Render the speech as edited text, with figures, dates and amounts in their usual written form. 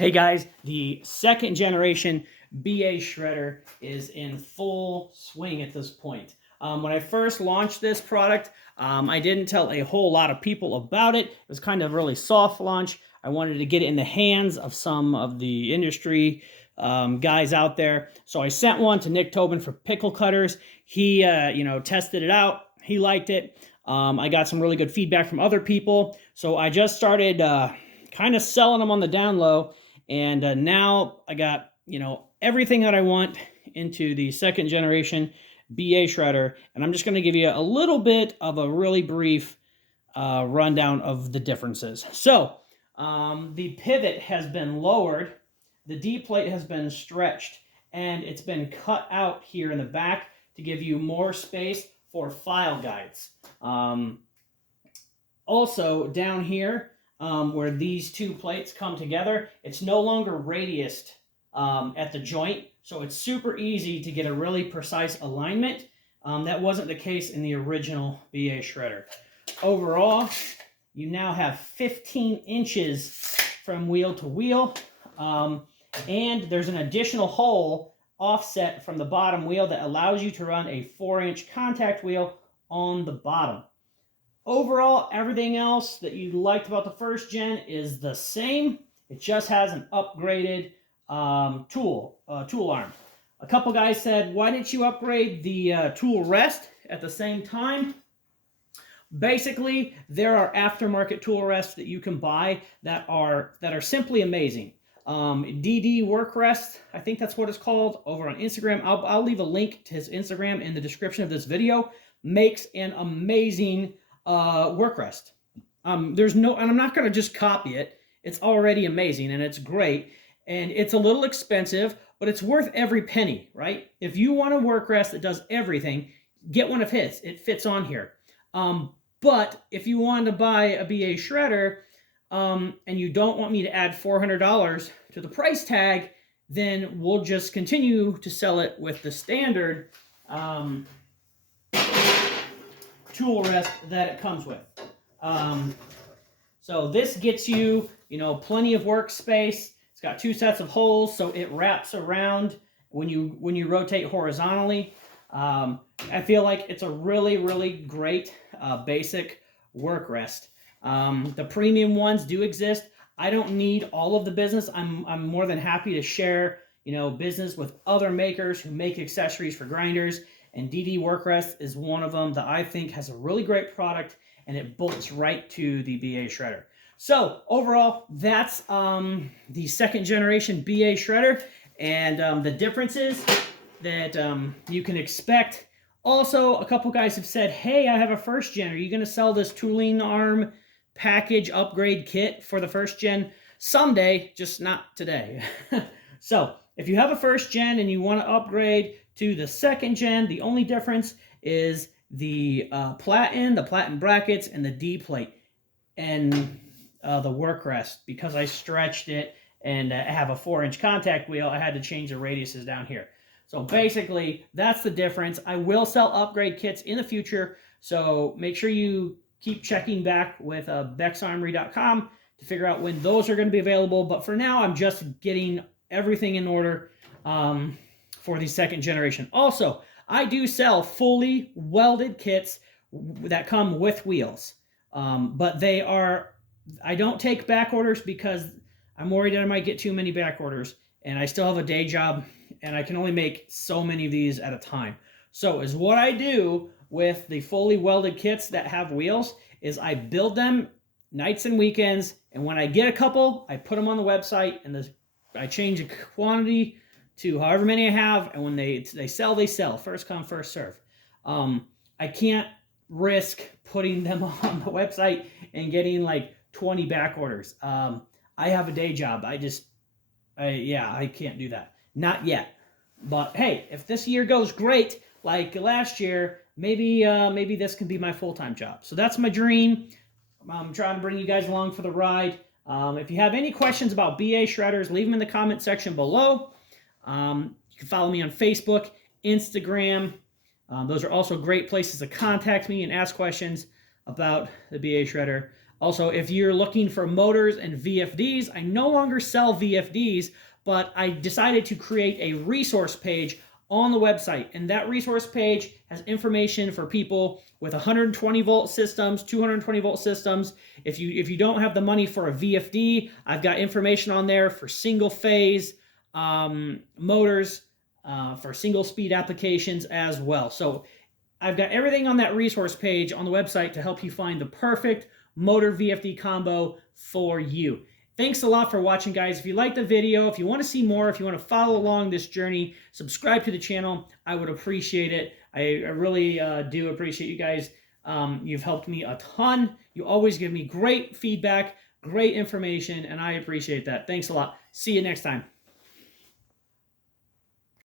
Hey guys, the second generation BA Shredder is in full swing at this point. When I first launched this product, I didn't tell a whole lot of people about it. It was kind of a really soft launch. I wanted to get it in the hands of some of the industry guys out there. So I sent one to Nick Tobin for Pickle Cutters. He, tested it out. He liked it. I got some really good feedback from other people. So I just started kind of selling them on the down low. And now I got, everything that I want into the second generation BA Shredder. And I'm just going to give you a little bit of a really brief rundown of the differences. So the pivot has been lowered. The D plate has been stretched. And it's been cut out here in the back to give you more space for file guides. Also, down here, where these two plates come together, it's no longer radiused at the joint, so it's super easy to get a really precise alignment. That wasn't the case in the original BA Shredder. Overall, you now have 15 inches from wheel to wheel, and there's an additional hole offset from the bottom wheel that allows you to run a 4-inch contact wheel on the bottom. Overall, everything else that you liked about the first gen is the same. It just has an upgraded tool arm. A couple guys said, why didn't you upgrade the tool rest at the same time? Basically, there are aftermarket tool rests that you can buy that are simply amazing. DD Work Rest, I think that's what it's called, over on Instagram. I'll leave a link to his Instagram in the description of this video. Makes an amazing work rest. And I'm not going to just copy it. It's already amazing and it's great. And it's a little expensive, but it's worth every penny, right? If you want a work rest that does everything, get one of his. It fits on here. But if you want to buy a BA Shredder, and you don't want me to add $400 to the price tag, then we'll just continue to sell it with the standard tool rest that it comes with. So this gets you, plenty of workspace. It's got 2 sets of holes, so it wraps around when you rotate horizontally. I feel like it's a really, really great basic work rest. The premium ones do exist. I don't need all of the business. I'm more than happy to share, business with other makers who make accessories for grinders. And DD Work Rest is one of them that I think has a really great product, and it bolts right to the BA Shredder. So overall, that's the second generation BA Shredder, and the differences that you can expect. Also, a couple guys have said, hey, I have a first gen. Are you going to sell this tooling arm package upgrade kit for the first gen? Someday, just not today. So if you have a first gen and you want to upgrade to the second gen, the only difference is the platen brackets, and the D plate, and the work rest. Because I stretched it and I have a 4-inch contact wheel, I had to change the radiuses down here. So basically, that's the difference. I will sell upgrade kits in the future, so make sure you keep checking back with BexArmory.com to figure out when those are going to be available. But for now, I'm just getting everything in order for the second generation. Also, I do sell fully welded kits that come with wheels, but I don't take back orders because I'm worried that I might get too many back orders, and I still have a day job, and I can only make so many of these at a time. So is what I do with the fully welded kits that have wheels is I build them nights and weekends, and when I get a couple, I put them on the website, and I change the quantity to however many I have, and when they sell, they sell. First come, first serve. I can't risk putting them on the website and getting like 20 back orders. I have a day job. I can't do that. Not yet. But hey, if this year goes great, like last year, maybe this can be my full-time job. So that's my dream. I'm trying to bring you guys along for the ride. If you have any questions about BA Shredders, leave them in the comment section below. You can follow me on Facebook, Instagram. Those are also great places to contact me and ask questions about the BA Shredder. Also, if you're looking for motors and VFDs, I no longer sell VFDs, but I decided to create a resource page on the website. And that resource page has information for people with 120 volt systems, 220 volt systems. If you don't have the money for a VFD, I've got information on there for single phase motors, for single speed applications as well. So I've got everything on that resource page on the website to help you find the perfect motor VFD combo for you. Thanks a lot for watching, guys. If you liked the video, if you want to see more, if you want to follow along this journey, subscribe to the channel. I would appreciate it. I really do appreciate you guys. You've helped me a ton. You always give me great feedback, great information, and I appreciate that. Thanks a lot. See you next time.